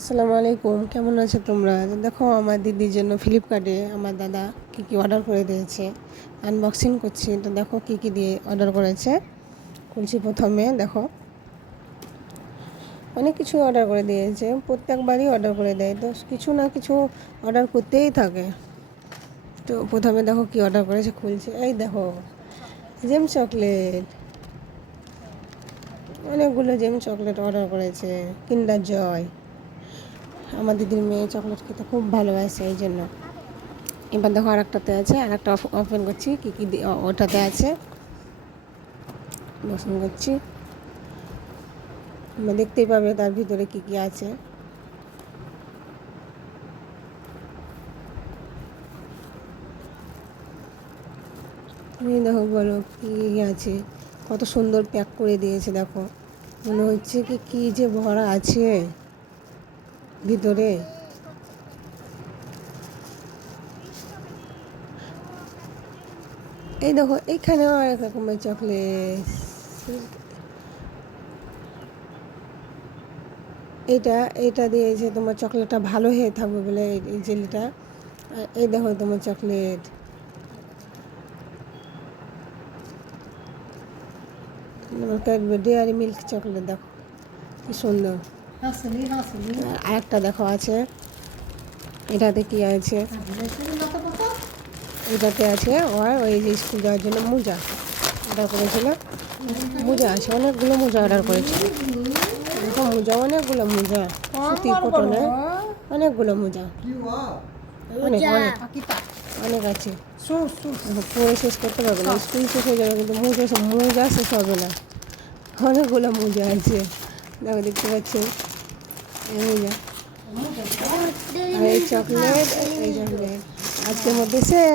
আসসালামু আলাইকুম, কেমন আছো তোমরা? দেখো, আমার দিদির জন্য ফ্লিপকার্টে আমার দাদা কী কী অর্ডার করে দিয়েছে। আনবক্সিং করছি, তো দেখো কী কী দিয়ে অর্ডার করেছে। খুলছি প্রথমে, দেখো। অনেক কিছু অর্ডার করে দিয়েছে, প্রত্যেকবারই অর্ডার করে দেয়, তো কিছু না কিছু অর্ডার করতেই থাকে। তো প্রথমে দেখো কি অর্ডার করেছে, খুলছে। এই দেখো জেম চকলেট অনেকগুলো জেম চকলেট অর্ডার করেছে কিন্ডার জয় আমার দিদির মেয়ে চকলেট খেতে খুব ভালোবাসে, এই জন্য। এবার দেখো আর একটাতে আছে আর একটা ওপেন করছি, কী কী ওটাতে আছে। ওপেন করছি দেখতেই পাবে তার ভিতরে কী কী আছে। দেখো বলো, কী আছে? কত সুন্দর প্যাক করে দিয়েছে, দেখো। মনে হচ্ছে কি, কী যে ভরা আছে। ভিতরে। এই দেখো এইখানে অনেক রকমের চকলেট এইটা দিয়ে যে তোমার চকলেটটা ভালো হয়ে থাকবে বলে এই- জেলিটা। এই দেখো তোমার চকলেট ডেয়ারি মিল্ক চকলেট দেখো, কি সুন্দর। আর আরেকটা দেখো আছে। এটাতে কি আছে? এটাতে আছে ওর ওই যে স্কুল যাওয়ার জন্য মোজা। অর্ডার করেছিল। মোজা আছে অনেকগুলো মোজা অর্ডার করেছিল। দেখো মোজা অনেকগুলো মোজা। সুতি কটনের অনেকগুলো মোজা। অনেক অনেক। অনেক আছে। পরে শেষ করতে পারবে না। স্কুল শেষ হয়ে যাবে কিন্তু মোজা মোজা শেষ হবে না। অনেকগুলো মোজা আছে। দেখো দেখতে পাচ্ছেন? মোজা আর এই চকলেট এই চকলেট আজকের মধ্যে